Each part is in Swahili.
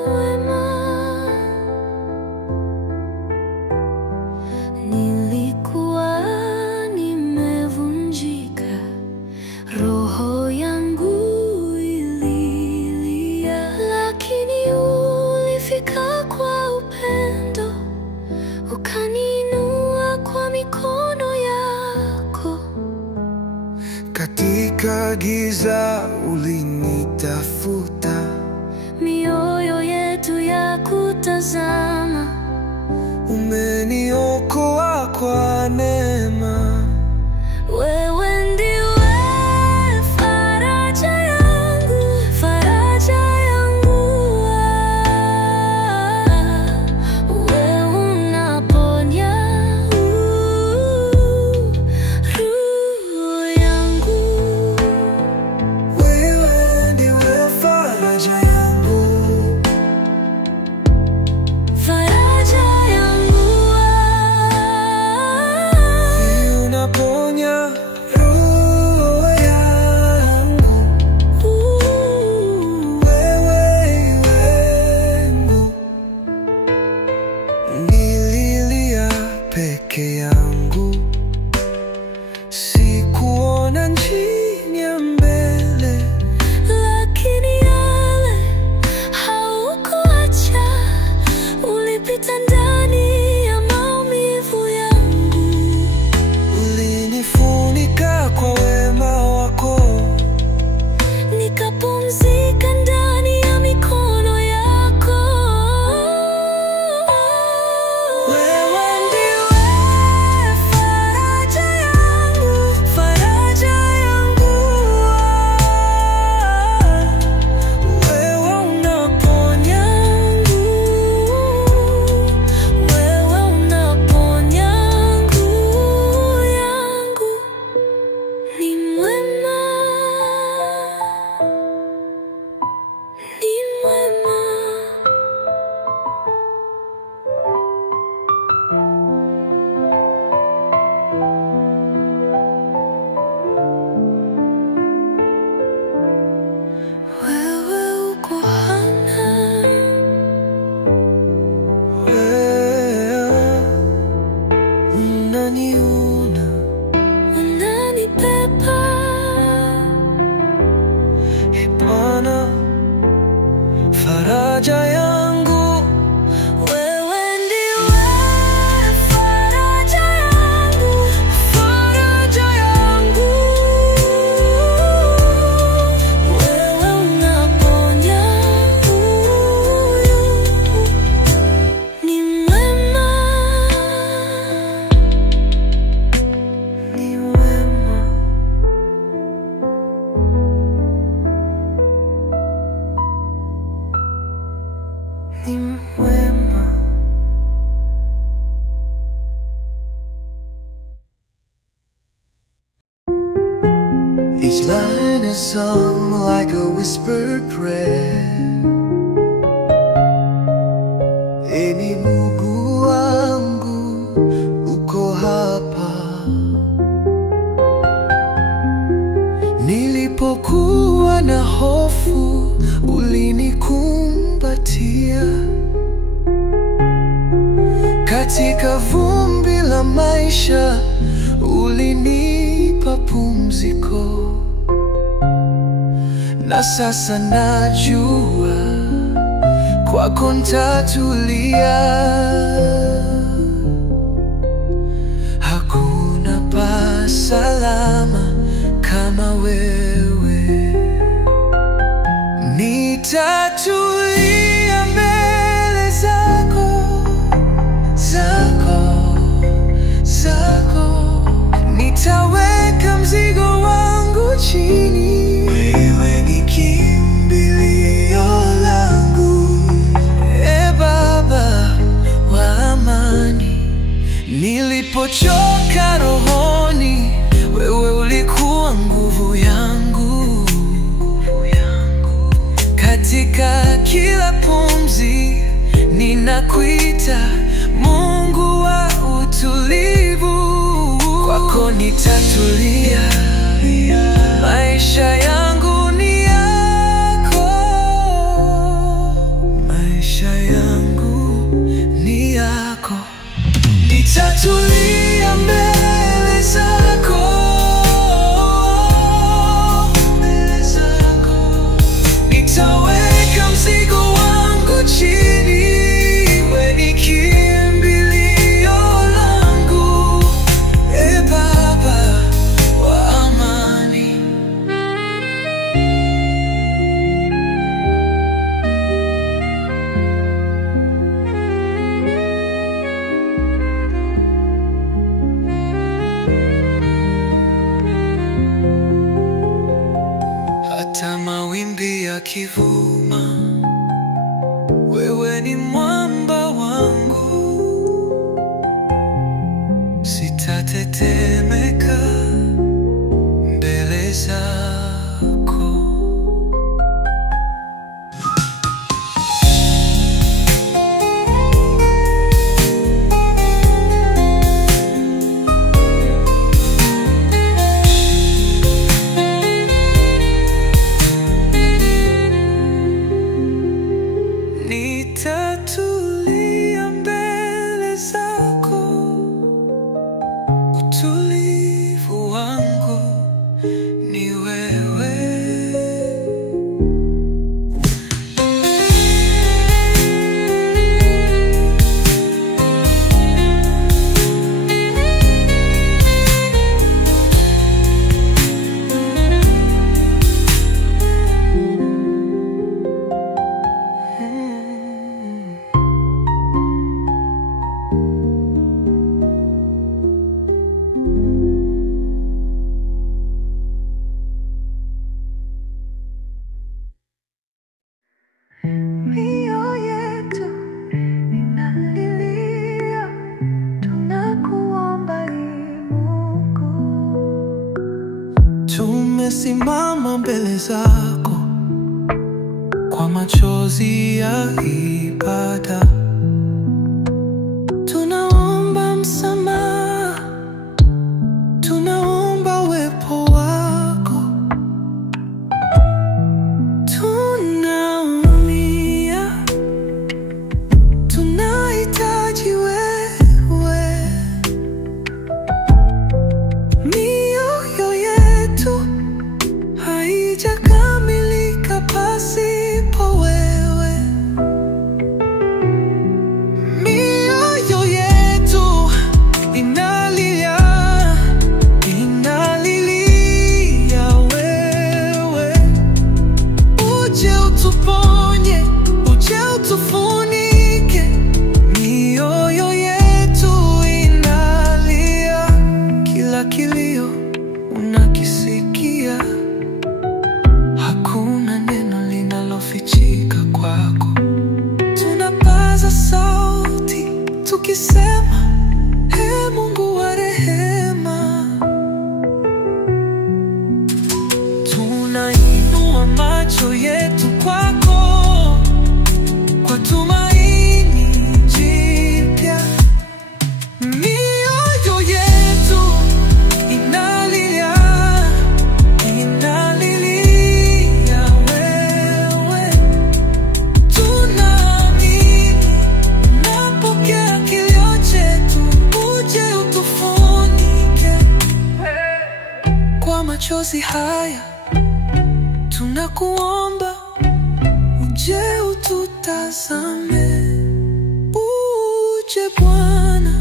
wema. Nilikuwa nimevunjika, roho yangu ililia, lakini ulifika kwa upendo, ukaniinua kwa mikono yako. Katika giza ulinitafuta, mioyo yetu ya kutazama. Umeniokoa kwa neema. Wewe ndiwe faraja yangu, faraja yangu. Wewe unaponya roho yangu. Wewe ndiwe faraja yangu, faraja yangu. unaponya roho yangu. Wewe wangu, nililia peke yangu, sikuona njia mbele, Lakini yale haukuacha, ulipita ndani ya maumivu yangu. ulinifunika kwa wema wako, Nikapumzika ndani ya mikono yako. Wewe ndiwe faraja yangu, faraja yangu. wewe unaponya, Wewe unaponya nguvu yangu. Ni mwema, ni mwema. Wewe uko hapa, wewe unaniona, unanibeba. Ee Bwana, faraja yangu. Wewe ndiwe faraja yangu, faraja yangu. Wewe unaponya huyu, ni mwema, Ni wema, ni wema. Each line is sung like a whispered prayer. Eni Mungu wangu, uko hapa. Nilipokuwa na hofu, ulinikumbatia. Katika vumbi la maisha, ulinipa pumziko. Na sasa najua, kwako nitatulia. Hakuna pa salama kama wewe. Nitatulia mbele zako, zako. Nitaweka mzigo wangu chini. Wewe ni kimbilio langu, Ee Baba wa amani. Nilipochoka rohoni, wewe ulikuwa nguvu yangu. Katika kila pumzi ninakuita, Mungu wa utulivu. Kwako nitatulia, maisha yangu ni yako, maisha yakivuma, wewe ni mwamba wangu, sitatetemeka mbele zako. Nitatulia mbele zako, utulivu wangu ni wewe. Mioyo yetu inalilia, tunakuomba Mungu. Tumesimama mbele zako kwa machozi ya ibada, tunaomba msamaha, tunaomba uwepo wako. Tunaumia, tunahitaji wewe. Mioyo yetu haijakamilika pasipo wewe. Mioyo yetu inalilia, inalilia wewe. Uje utuponye, uje utufunike. Mioyo yetu inalia, kila kilio unakisikia. Hakuna neno linalofichika kwako. Tunapaza sauti tukisema, Ee Mungu wa rehema. Tunainua macho yetu kwako kwa tumaini jipya. Mioyo yetu inalilia, inalilia wewe. Tunaamini, napokea kilio chetu, uje utufunike. Kwa machozi haya tunakuomba, uje ututazame. Uje Bwana.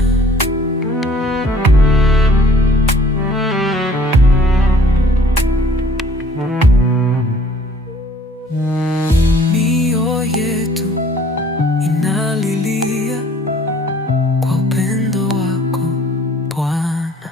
Mioyo yetu inalilia kwa upendo wako Bwana.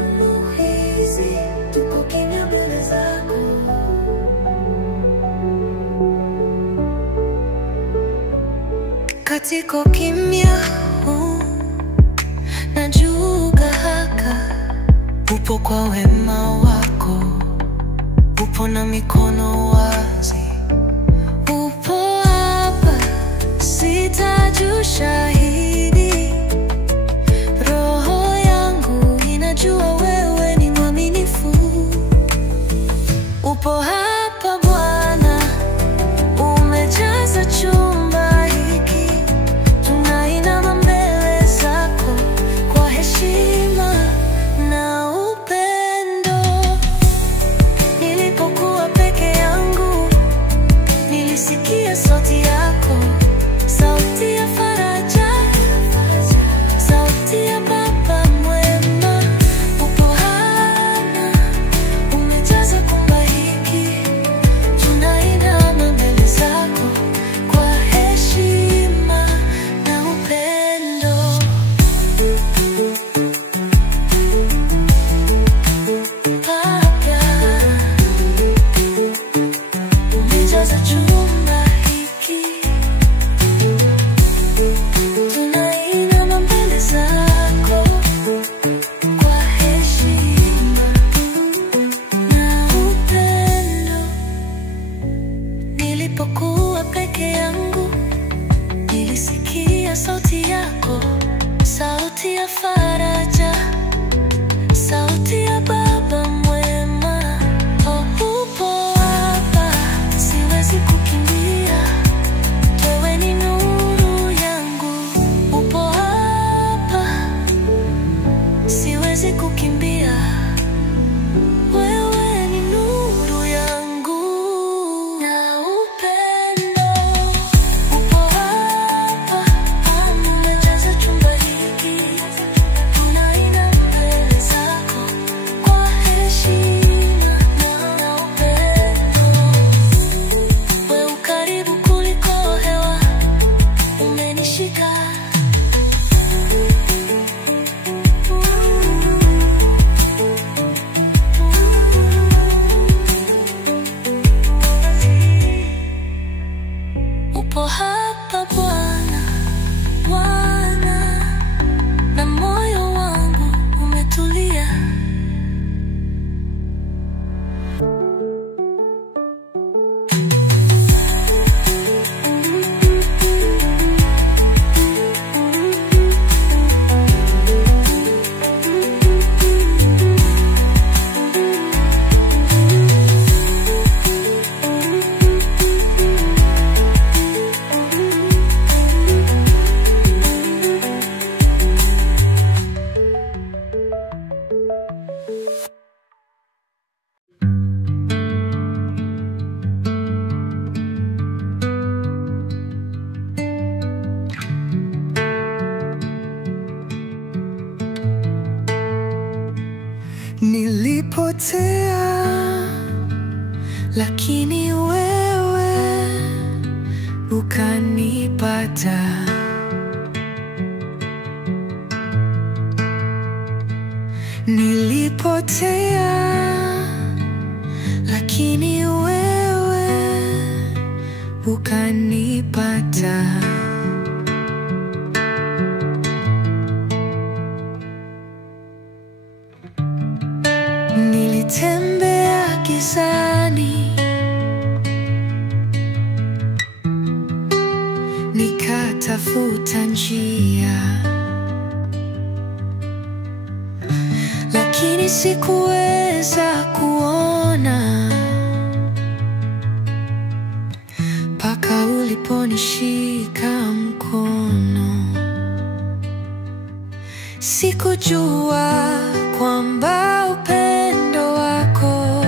Tunuhizi, tuko kimya mbele zako. Katika kimya huu najua haka upo kwa wema wako, upo na mikono wazi, upo hapa, sitaji shahidi. Roho yangu inajua wewe ni mwaminifu. Upo hapa Bwana, umejaza chumba hiki, tunai faraja, sauti ya baba mwema. Oh, upo hapa, siwezi kukimbia, wewe ni nuru yangu. Upo hapa, siwezi kukimbia, wewe ni nuru yangu na upendo. Upo hapa, umejaza chumba hiki, tunainama mbele zako kwa heshima na upendo. Wewe ukaribu kuliko hewa, umenishika. Upo hapa Bwana, Bwana, na moyo wangu umetulia. Nilipotea, lakini wewe ukanipata. Nilipotea, lakini wewe ukanipata. Nilitembea gizani, nikatafuta njia, lakini sikuweza kuona mpaka uliponishika mkono. Sikujua kwamba upendo wako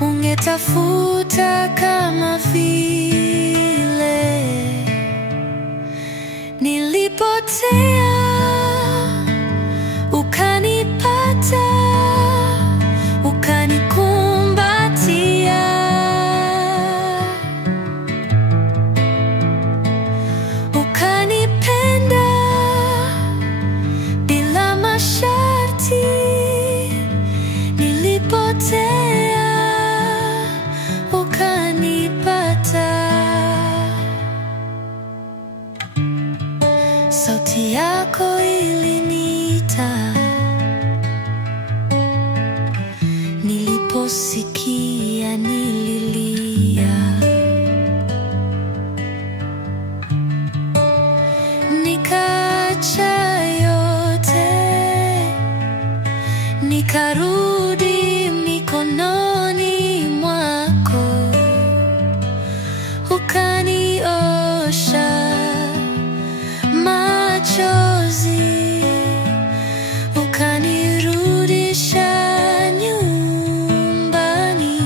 ungetafuta kama vile nilipotea, ukanipata, ukanikumbatia, ukanipenda bila masharti. Nilipotea, ukanipata. Sauti yako iliniita, niliposikia nililia. Nikaacha yote, nikarudi mikononi mwako, ukaniosha machozi, ukanirudisha nyumbani.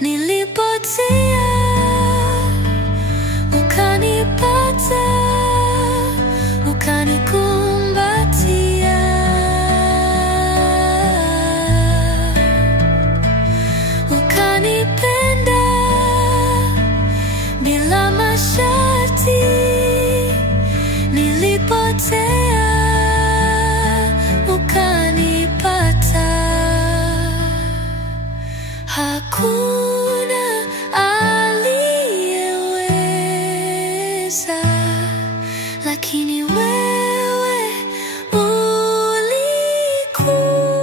Nilipotea, ukanipata, ukanikumbatia, ukanipenda bila masharti. Nilipotea, ukanipata. Hakuna aliyeweza, lakini wewe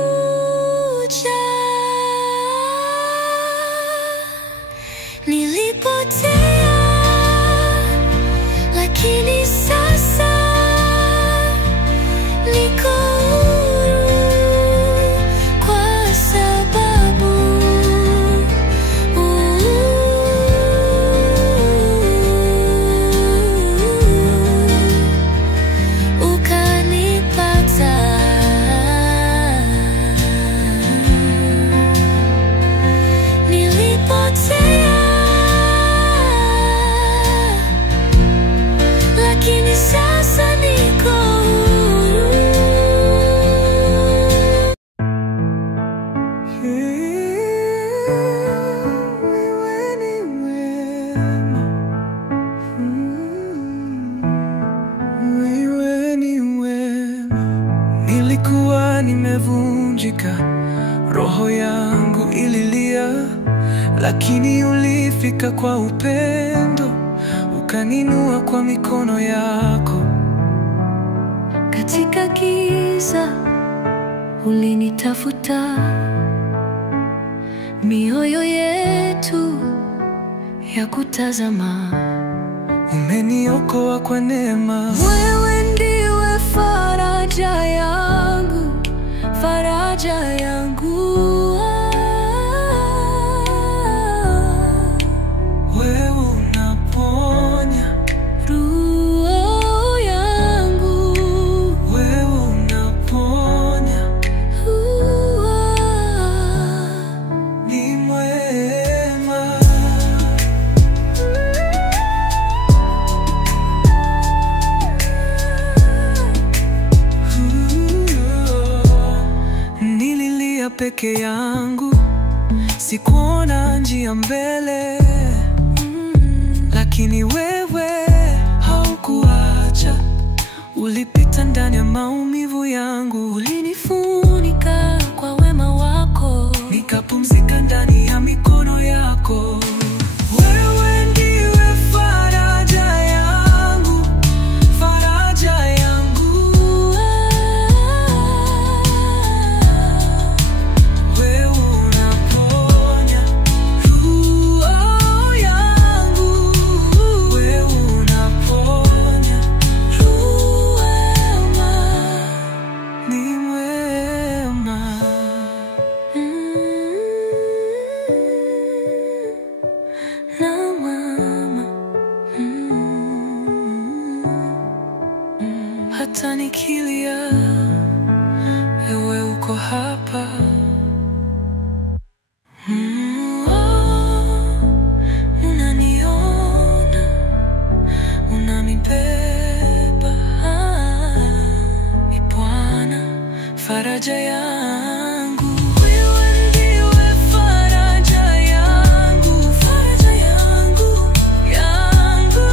ulikuja. Nilipotea, lakini sasa nilipokuwa nimevunjika, roho yangu ililia, lakini ulifika kwa upendo, ukaninua kwa mikono yako. Katika giza ulinitafuta, mioyo yetu ya kutazama. Umeniokoa kwa neema. Wewe ndiwe faraja yangu, faraja yangu. Wewe unaponya roho yangu, wewe unaponya, ni mwema. Nililia peke yangu, sikuona njia mbele, lakini wewe haukuacha. Ulipita ndani ya maumivu yangu, ulinifunika kwa wema wako, nikapumzika ndani ya mikono yako. Wewe ndiwe faraja yangu, faraja yangu. Wewe unaponya roho yangu, wewe unaponya, ni mwema. na mama. Hata nikilia, wewe uko hapa. Unaniona, unanibeba. Ni Bwana faraja yangu. Wewe ndiwe faraja yangu, faraja yangu, yangu.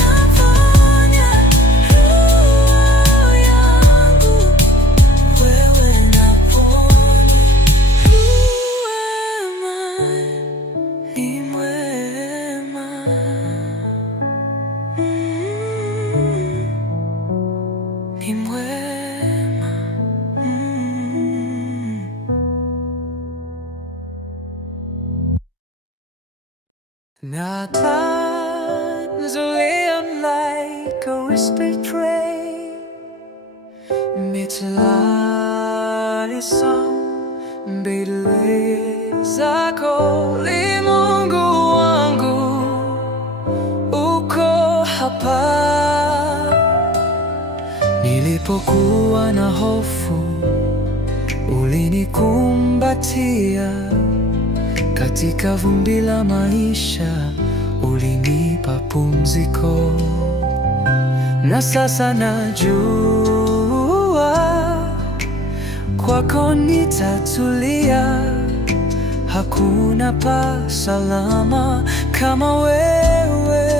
Unaponya roho yangu, wewe unaponya, ni mwema. Ni mwema. Now times live like a whispered train, mitulali song bidle zako. Mungu wangu uko hapa. Nilipokuwa na hofu, ulinikumbatia. Katika vumbi la maisha, ulinipa pumziko. Na sasa najua, kwako nitatulia. Hakuna pa salama kama wewe.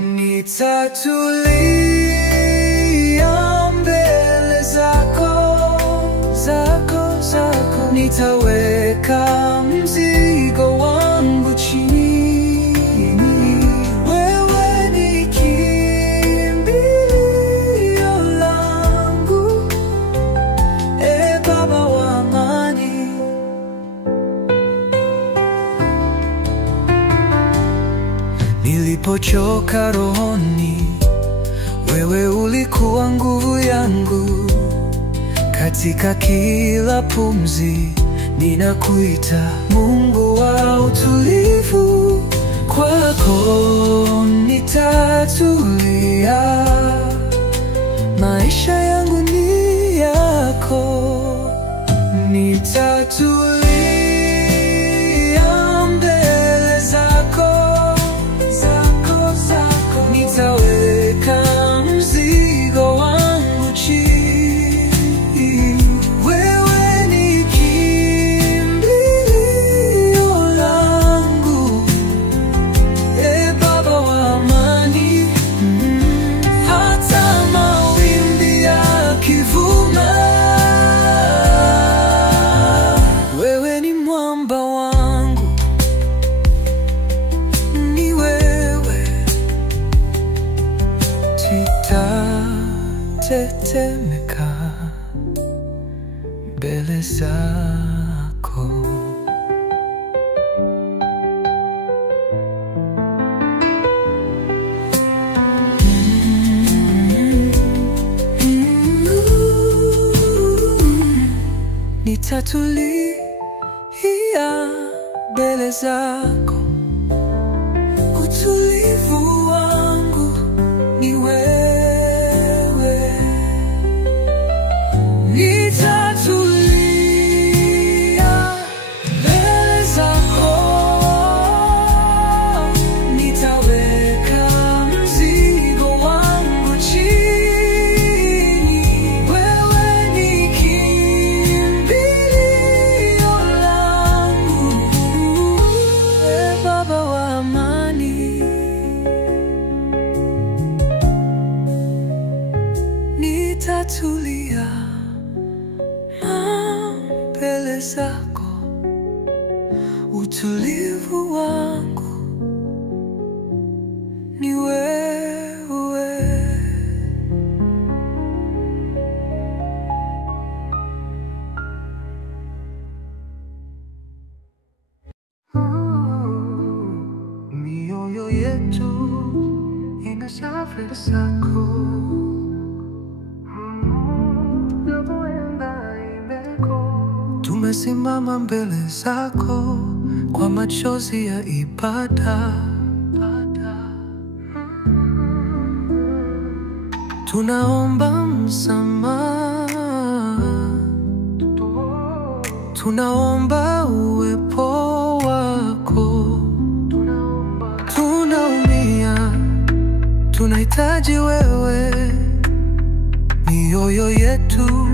Nitatulia mbele zako, zako, zako. Nitaweka mzigo wangu chini. Wewe ni kimbilio langu, e Baba wa amani. Nilipochoka rohoni, wewe ulikuwa nguvu yangu. Katika kila pumzi, ninakuita Mungu wa utulivu. Kwako nitatulia, maisha yangu ni yako. Nitatulia mbele zako, zako, zako. Nitaweka mzigo wangu chini. Wewe ni kimbilio langu, e Baba wa amani. natetemeka mbele zako. Nitatulia mbele zako, utulivu wangu ni wewe. Nitatulia mbele zako, nitaweka mzigo wangu chini. Wewe ni kimbilio langu, wewe Baba wa amani. Nitatulia mbele zako, utulivu wangu ni wewe. Mioyo yetu inasafiri zako, tumesimama mbele zako kwa machozi ya ibada. Tunaomba msamaha, tunaomba uwepo wako. Tunaumia, tunahitaji wewe. Mioyo yetu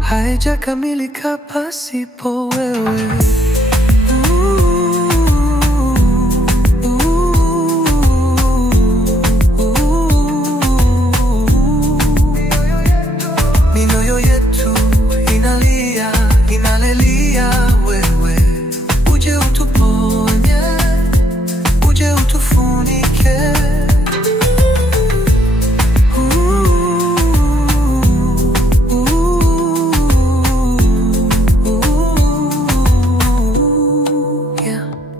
haijakamilika pasipo wewe. Mioyo yetu inalia, inalelia wewe. Uje utuponye, uje utufunike.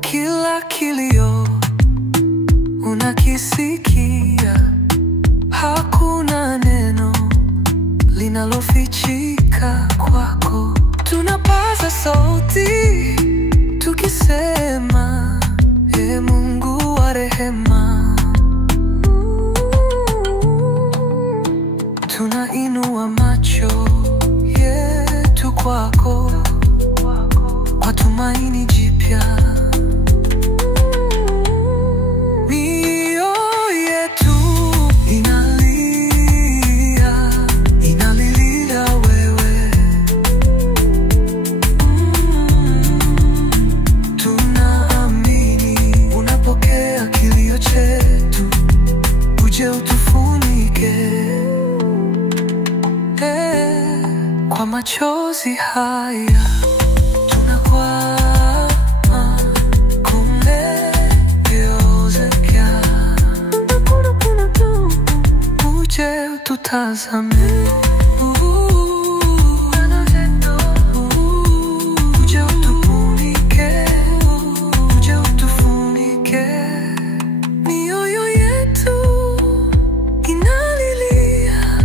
Kila kilio unakisikia, hakuna neno linalofichika kwako. Tunapaza sauti tukisema, Ee Mungu wa rehema. Tunainua macho yetu kwako kwa tumaini jipya. Mioyo yetu inalia, inalilia wewe. Tunaamini unapokea kilio chetu, uje utufunike. Kwa machozi haya tunakwama, kumegeuzeka. Uje ututazame, uje utufunike, uje utufunike. Mioyo yetu inalilia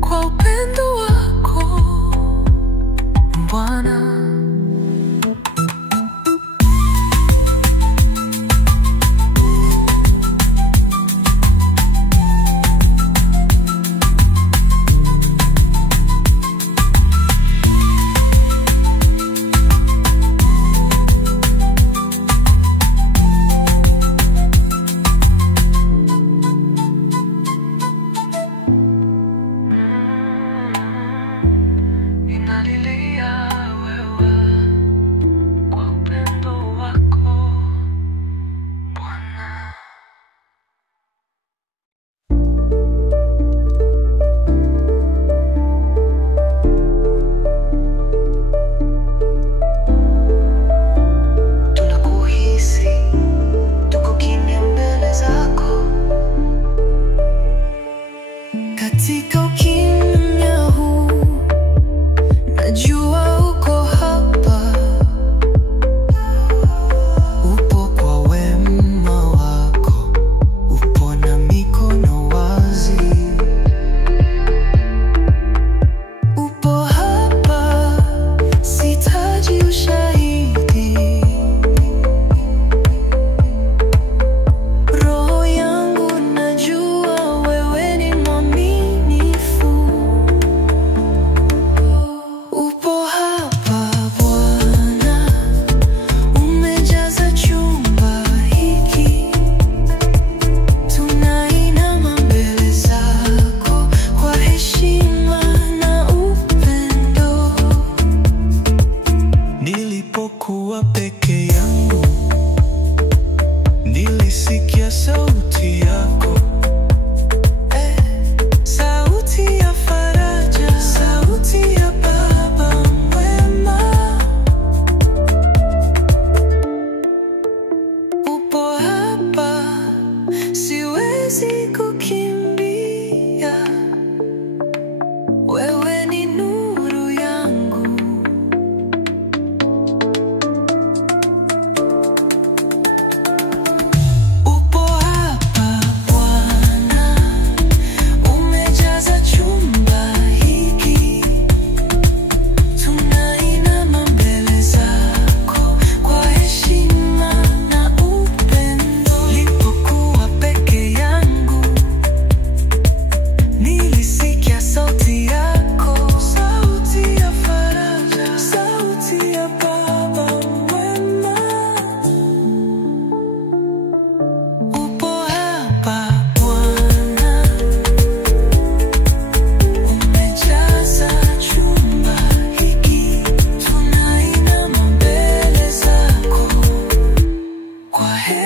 kwa upendo wako Bwana.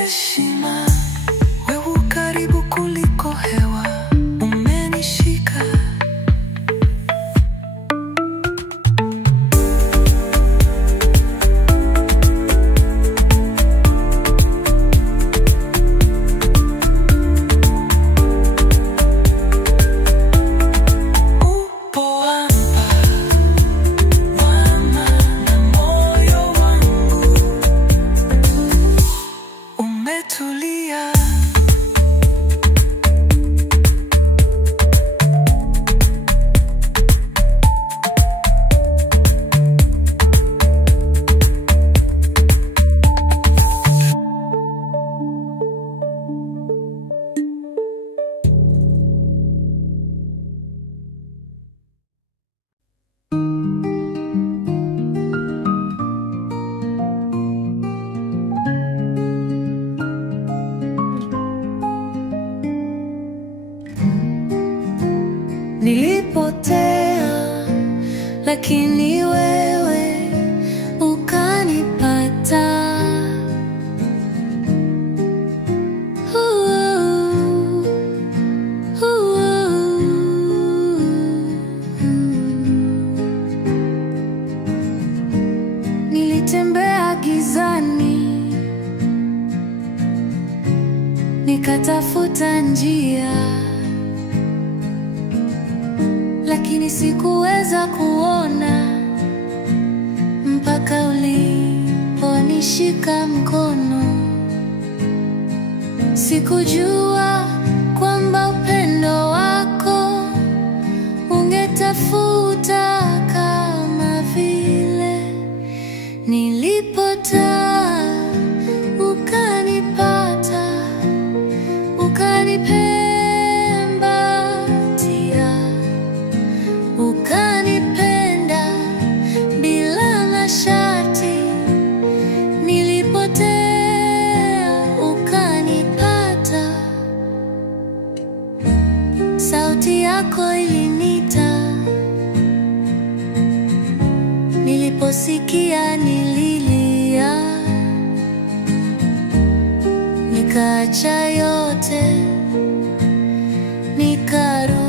heshima. Wewe karibu kuliko hewa, umenishika. Nilipotea, lakini wewe ukanipata. Nilitembea gizani, nikatafuta njia, lakini sikuweza kuona mpaka uliponishika mkono. Sikujua kwamba upendo wako ungetafuta kama vile nilipotea, ukanipata, ukanipembatia, ukanipenda bila masharti. Nilipotea, ukanipata. Sauti yako ilinita, niliposikia nililia. Nikaacha yote, nikarudi.